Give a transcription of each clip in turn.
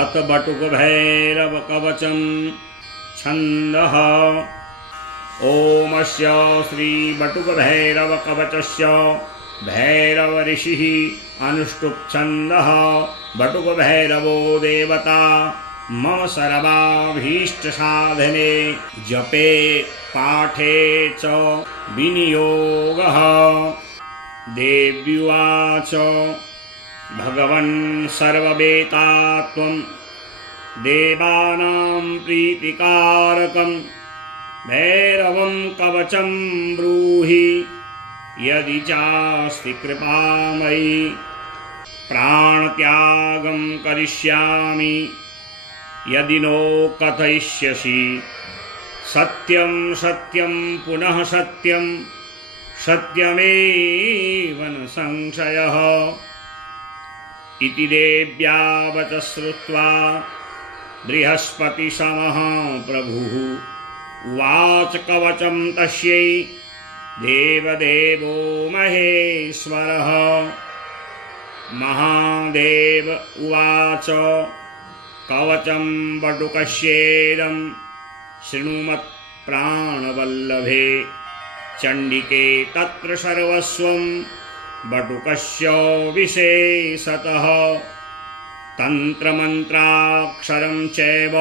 अथ बटुकभैरवकवचं छन्दः। ओमस्य श्रीबटुकभैरवकवचस्य भैरवऋषिः अनुष्टुप् छन्दः। बटुकभैरवो देवता मम सर्वाभीष्टसाधने जपे पाठे च विनियोगः। देव्युवाच भगवन् सर्ववेता त्वं देवानां प्रीतिकारकं भैरवं कवचं ब्रूहि यदि चास्ति कृपा मयि प्राणत्यागं करिष्यामि यदि नो कथयिष्यसि। सत्यं सत्यं पुनः सत्यं सत्यमेव न संशयः। इति देव्या वच श्रुत्वा बृहस्पतिसमः प्रभुः उवाच कवचं तस्यै देवदेवो महेश्वरः। महादेव उवाच कवचं बटुकस्येदं शृणुमत्प्राणवल्लभे चण्डिके तत्र सर्वस्वं बटुकस्य विशेषतः तन्त्रमन्त्राक्षरं चैव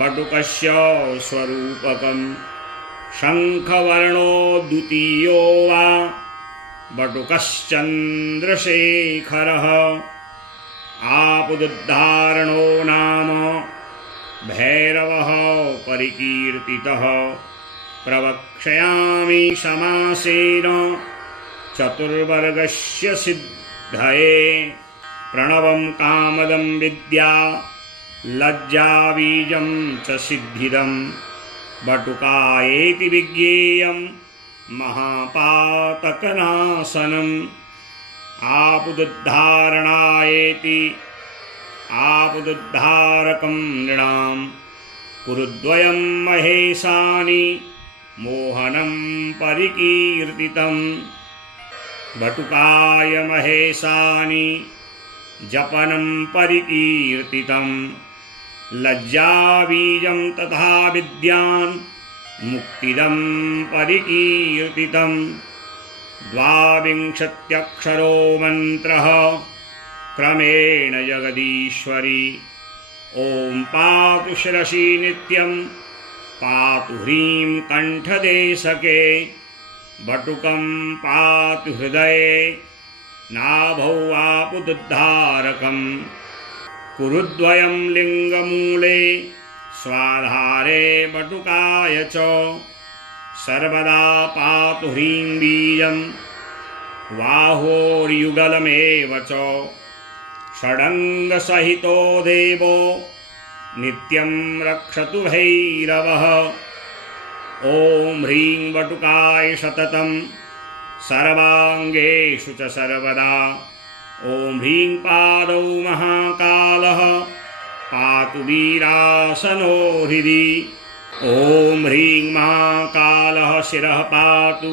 बटुकस्य स्वरूपकं शङ्खवर्णो द्वितीयो वा बटुकश्चन्द्रशेखरः। आपदुद्धारणो नाम भैरवः परिकीर्तितः। प्रवक्ष्यामि समासेन चतुर्वर्गस्य सिद्धये प्रणवं कामदं विद्या लज्जाबीजं च सिद्धिदं बटुकायेति विज्ञेयं महापातकनाशनम्। आपदुद्धारणायेति आपदुद्धारकं नृणां कुरुद्वयं महेशानि मोहनं परिकीर्तितं। बटुकाय महेशानि जपनं परिकीर्तितं लज्जाबीजं तथा विद्यान् मुक्तिदं परिकीर्तितं। द्वाविंशत्यक्षरो मन्त्रः क्रमेण जगदीश्वरी। ॐ पातु शिरसि नित्यं पातु ह्रीं कण्ठदेशके बटुकं पातु हृदये नाभौ आपदुद्धारकं कुरुद्वयं लिङ्गमूले स्वाधारे बटुकाय च सर्वदा पातु ह्रीं बीजं बाहोर्युगलमेव च षडङ्गसहितो देवो नित्यं रक्षतु भैरवः। ॐ ह्रीं बटुकाय सततं सर्वाङ्गेषु च सर्वदा। ॐ ह्रीं पादौ महाकालः पातु वीरासनो हृदि। ॐ ह्रीं महाकालः शिरः पातु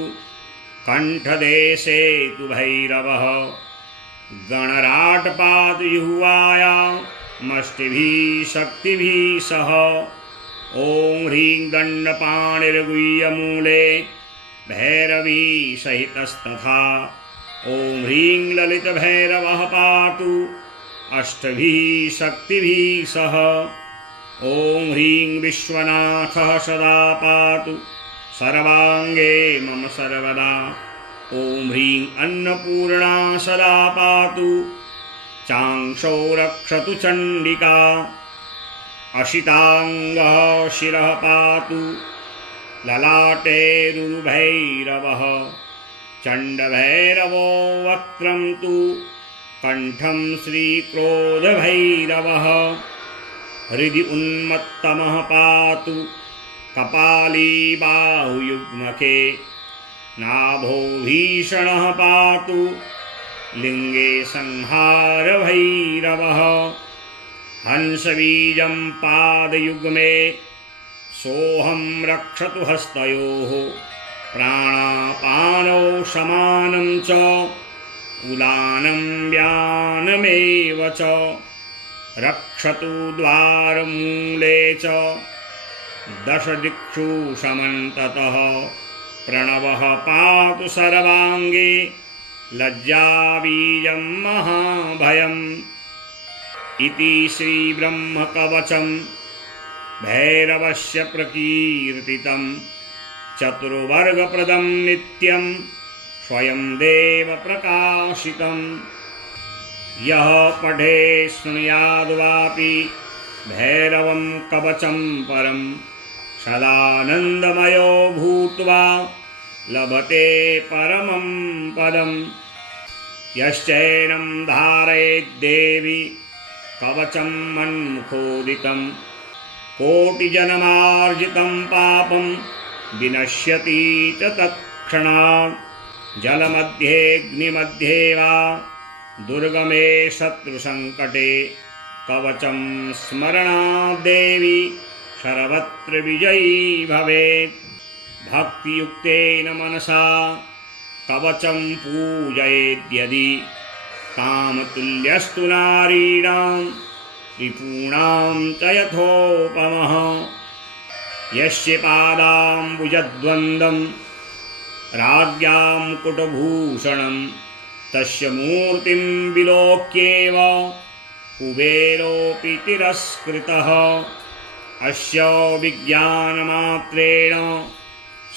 कण्ठदेशे तु भैरवः। गणराट् पातु जिह्वायामष्टिभिः शक्तिभिः सह। ॐ ह्रीं दण्डपाणिर्गुह्यमूले भैरवी सहितस्तथा। ॐ ह्रीं ललितभैरवः पातु अष्टभिः शक्तिभिः सह। ॐ ह्रीं विश्वनाथः सदा पातु सर्वाङ्गे मम सर्वदा। ॐ ह्रीं अन्नपूर्णा सदा पातु चांशो रक्षतु चण्डिका। अशिताङ्गः शिरः पातु ललाटे रुरुभैरवः। चण्डभैरवो वक्त्रं तु कण्ठं श्रीक्रोधभैरवः। हृदि उन्मत्तमः पातु कपाली बाहुयुग्मके। नाभो भीषणः पातु लिङ्गे संहारभैरवः। हंसबीजं पादयुग्मे सोऽहं रक्षतु हस्तयोः। प्राणापानौ समानं च उदानं व्यानमेव च। रक्षतु द्वारमूले च दशदिक्षु समन्ततः प्रणवः पातु सर्वाङ्गे लज्जाबीजं महाभयम् इति श्रीब्रह्मकवचं भैरवस्य प्रकीर्तितं चतुर्वर्गप्रदं नित्यं स्वयं देवप्रकाशितं यः पठे शृणुयाद्वापि भैरवं कवचं परं सदानन्दमयो भूत्वा लभते परमं पदम् यश्चैनं धारयेद्देवी कवचं मन्मुखोदितं कोटिजन्मार्जितं पापं विनश्यति च तत्क्षणात् जलमध्येऽग्निमध्ये वा दुर्गमे शत्रुसङ्कटे कवचं स्मरणात् देवी सर्वत्र विजयी भवेत् भक्तियुक्तेन मनसा कवचं पूजयेद्यदि कामतुल्यस्तु नारीणां रिपूणां च यथोपमः यस्य पादाम्बुजद्वन्द्वं राज्ञां कुटभूषणं तस्य मूर्तिं विलोक्येव कुबेरोऽपि तिरस्कृतः अस्य विज्ञानमात्रेण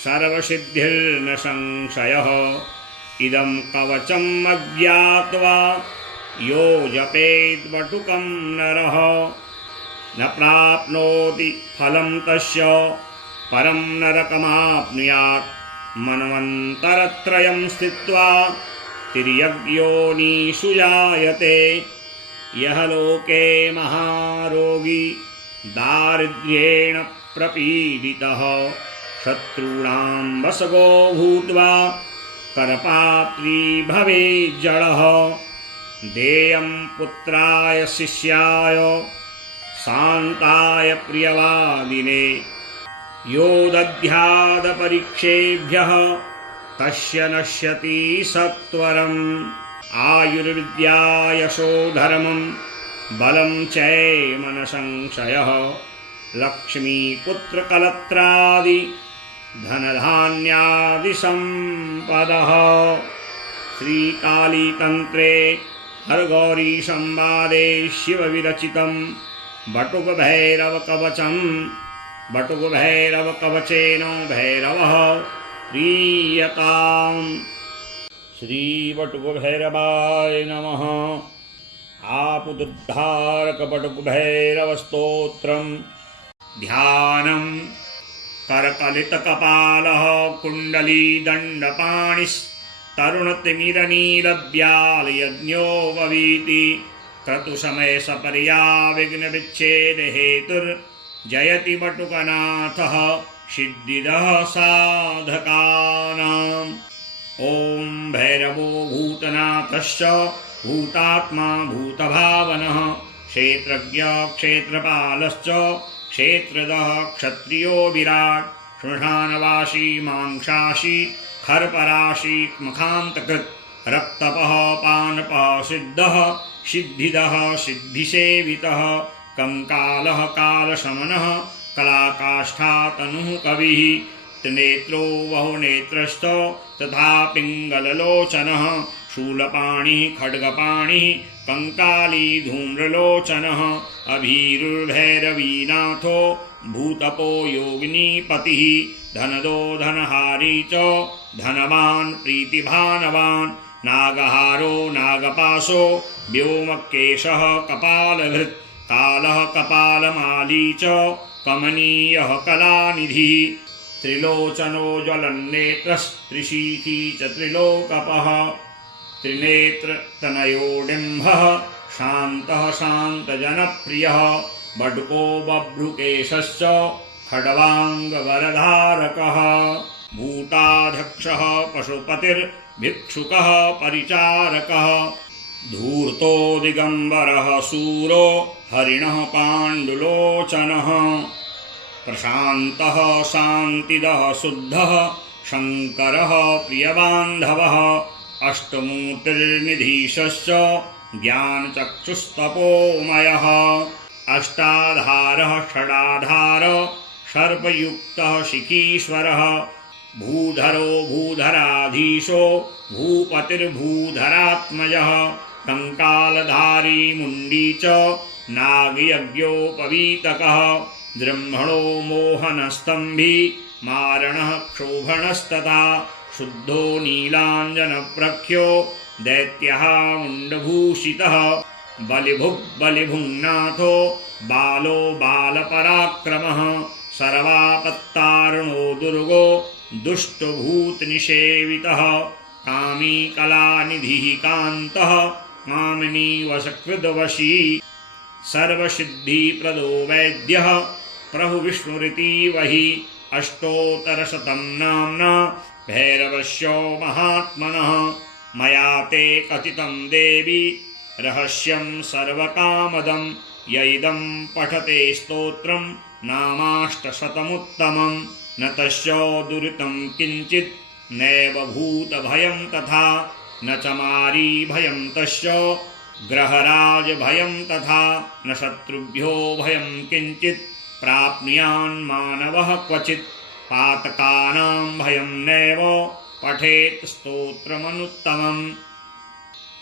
सर्वसिद्धिर्न संशयः इदं कवचम् अज्ञात्वा यो जपेद्वटुकं नरः न प्राप्नोति फलं तस्य परं नरकमाप्नुयात् मन्वन्तरत्रयं स्थित्वा तिर्यग्योनिषु जायते यः लोके महारोगी दारिद्र्येण प्रपीडितः शत्रूणां वशगो भूत्वा करपात्री भवेज्जडः देयं पुत्राय शिष्याय शान्ताय प्रियवादिने यो दद्यादपरीक्षेभ्यः तस्य नश्यति सत्वरम् आयुर्विद्या यशो धर्मं बलं चैमनसंशयः लक्ष्मीपुत्रकलत्रादि धनधान्यादिसम्पदः श्रीकालीतन्त्रे हरगौरीसंवादे शिवविरचितं बटुकभैरवकवचं बटुकभैरवकवचेन भैरवः प्रीयताम्। श्रीबटुकभैरवाय नमः। आपदुद्धारकबटुकभैरवस्तोत्रम् ध्यानम् करकलितकपालः कुण्डलीदण्डपाणिस्तरुणतिमिरनीलव्यालयज्ञो ववीति क्रतुसमयसपर्या विघ्नविच्छेदहेतुर्जयति बटुकनाथः सिद्धिदः साधकानाम्। ॐ भैरवो भूतनाथश्च भूतात्मा भूतभावनः क्षेत्रज्ञ क्षेत्रपालश्च क्षेत्रदः क्षत्रियो विराट् श्मशानवासी मांसाशी खरपराशी मखान्तकृत् रक्तपः पानपः सिद्धः सिद्धिदः सिद्धिसेवितः कंकालः कालशमनः कलाकाष्ठा तनुः कविः त्रिनेत्रो बहुनेत्रश्च तथा पिङ्गललोचनः शूलपाणिः खड्गपाणिः कंकाली धूम्रलोचनः अभीरुर्भैरवीनाथो भूतपो योगिनीपतिः धनदो धनहारी च धनवान् प्रीतिभानवान् नागहारो नागपाशो व्योमकेशः कपालभृत् कालः कपालमाली च कमनीयः कलानिधिः त्रिलोचनो ज्वलन्नेत्रस्त्रिशीखी च त्रिलोकपः त्रिनेत्रतनयोडिम्भः शान्तः शान्तजनप्रियः बडुको बभ्रुकेशश्च खड्वाङ्गवरधारकः भूताध्यक्षः पशुपतिर्भिक्षुकः परिचारकः धूर्तो दिगम्बरः शूरो हरिणः पाण्डुलोचनः प्रशान्तः शान्तिदः शुद्धः शङ्करः प्रियबान्धवः अष्टमूर्तिर्निधीशश्च ज्ञानचक्षुस्तपोमयः अष्टाधारः षडाधार सर्पयुक्तः शिखीश्वरः भूधरो भूधराधीशो भूपतिर्भूधरात्मजः कंकालधारी मुंडी च नागयज्ञोपवीतकः द्रह्मणो मोहनस्तंभी मारणः क्षोभणस्तथा शुद्धो नीलाञ्जनप्रख्यो दैत्यः मुण्डभूषितः बलिभुग्बलिभुङ्नाथो बालो बालपराक्रमः सर्वापत्तारुणो दुर्गो दुष्टभूतनिषेवितः कामी कलानिधिः कान्तः कामिनी वशकृद्वशी सर्वसिद्धिप्रदो वैद्यः प्रभुविष्णुरिति वहि अष्टोत्तरशतं नाम्ना भैरवस्यो महात्मनः मया ते कथितं देवी रहस्यं सर्वकामदं यैदं पठते स्तोत्रं नामाष्टशतमुत्तमं न तस्य दुरितं किञ्चित् नैव भूतभयं तथा न च मारीभयं तस्य ग्रहराजभयं तथा न शत्रुभ्यो भयं किञ्चित् प्राप्नुयान् मानवः क्वचित् पातकानां भयं नैव पठेत् स्तोत्रमनुत्तमम्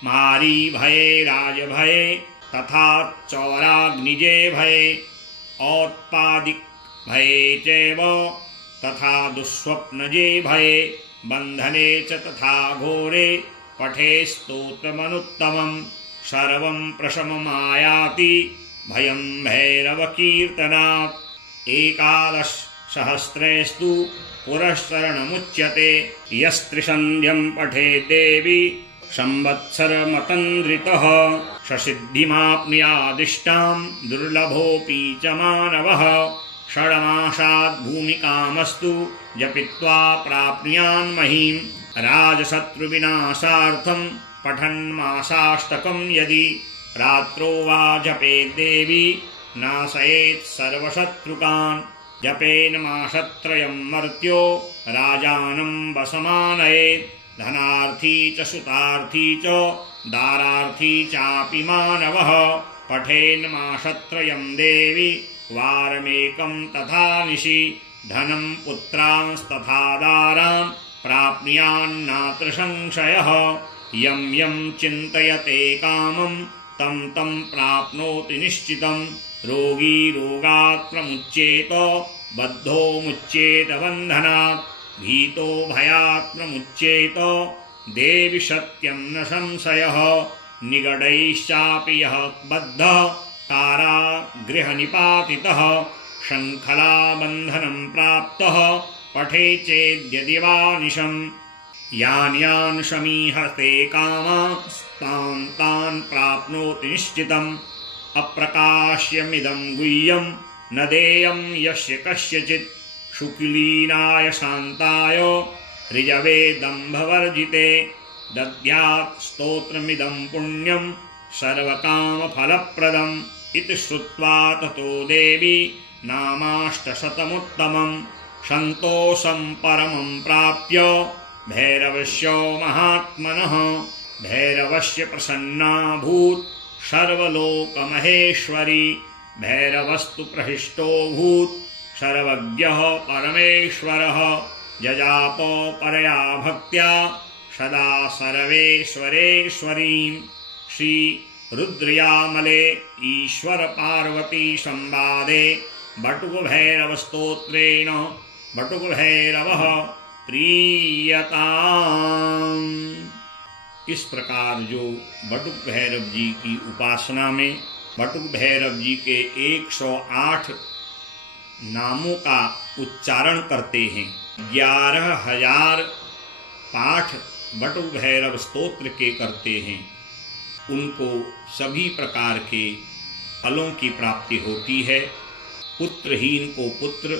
मारीभये राजभये तथा चौराग्निजे भये औत्पादिकभये चैव तथा दुःस्वप्नजे भये बन्धने च तथा घोरे पठे स्तोत्रमनुत्तमं सर्वं प्रशममायाति भयं भैरवकीर्तनात् एकादश सहस्रेस्तु पुरःशरणमुच्यते यस्त्रिसन्ध्यं पठे देवी संवत्सरमतन्द्रितः ससिद्धिमाप्नुयादिष्टां दुर्लभोऽपि च मानवः षड्मासात् भूमिकामस्तु जपित्वा प्राप्नुयान् महीं राजशत्रुविनाशार्थं पठन्मासाष्टकं यदि रात्रौ वा जपेत् देवी नाशयेत् सर्वशत्रुकान् जपेन मासत्रयं मर्त्यो राजानं वशमानयेत् धनार्थी च सुतार्थी च दारार्थी चापि मानवः पठेन् मासत्रयं देवी वारमेकं तथा निशि धनं पुत्रांस्तथा दारान् प्राप्नुयान्नात्र संशयः यं यं चिन्तयते कामं तं तं प्राप्नोति निश्चितं रोगी रोगात् प्रमुच्येत बद्धो मुच्येत बन्धनात् भीतो भयात् प्रमुच्येत देवि सत्यं न संशयः निगडैश्चापि यः बद्धः कारागृहनिपातितः शङ्खलाबन्धनं प्राप्तः पठे चेद्यदि वा निशम् यान् यान् समीहते कामास्तान् तान् प्राप्नोति निश्चितम् अप्रकाश्यमिदं गुह्यं न देयं यस्य कस्यचित् शुक्लीनाय शान्ताय ऋजवे दम्भवर्जिते दद्यात् स्तोत्रमिदं पुण्यं सर्वकामफलप्रदम् इति श्रुत्वा ततो देवी नामाष्टशतमुत्तमं सन्तोषं परमं प्राप्य भैरवस्य महात्मनः भैरवस्य प्रसन्नाभूत् सर्वलोकमहेश्वरी भैरवस्तु प्रहिष्टोऽभूत् सर्वज्ञः परमेश्वरः जजाप परया भक्त्या सदा सर्वेश्वरेश्वरीं श्री रुद्रयामले ईश्वर पार्वती संवादे बटुकभैरवस्तोत्रेण बटुकभैरवः प्रीयताम्। इस प्रकार जो बटुक भैरव जी की उपासना में बटुक भैरव जी के 108 नामों का उच्चारण करते हैं। 11,000 पाठ बटुक भैरव स्तोत्र के करते हैं। उनको सभी प्रकार के फलों की प्राप्ति होती है। पुत्रहीन को पुत्र,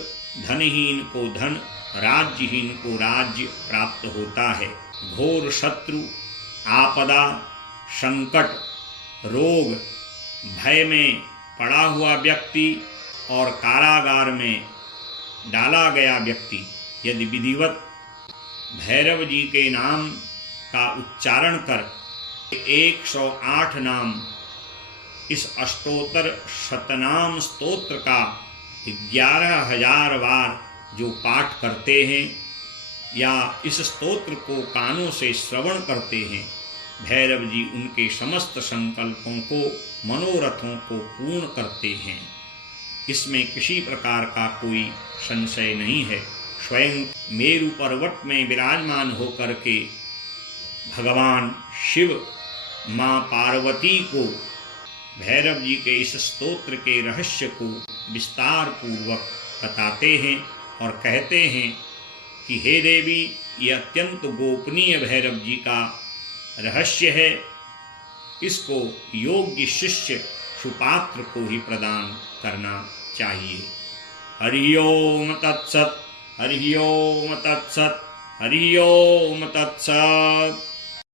धनहीन को धन, राज्यहीन को राज्य प्राप्त होता है। घोर शत्रु, आपदा, संकट, रोग, भय में पड़ा हुआ व्यक्ति और कारागार में डाला गया व्यक्ति यदि विधिवत भैरव जी के नाम का उच्चारण कर 108 नाम इस अष्टोत्तर शतनाम स्तोत्र का 11,000 बार जो पाठ करते हैं या इस स्तोत्र को कानों से श्रवण करते हैं, भैरव जी उनके समस्त संकल्पों को, मनोरथों को पूर्ण करते हैं। इसमें किसी प्रकार का कोई संशय नहीं है। स्वयं मेरु पर्वत में विराजमान होकर के भगवान शिव माँ पार्वती को भैरव जी के इस स्तोत्र के रहस्य को विस्तार पूर्वक बताते हैं और कहते हैं कि हे देवी, ये अत्यंत गोपनीय भैरव जी का रहस्य है, इसको योग्य शिष्य सुपात्र को ही प्रदान करना चाहिए। हरि ओम तत्सत, हरि ओम तत्सत, हरि ओम तत्सत।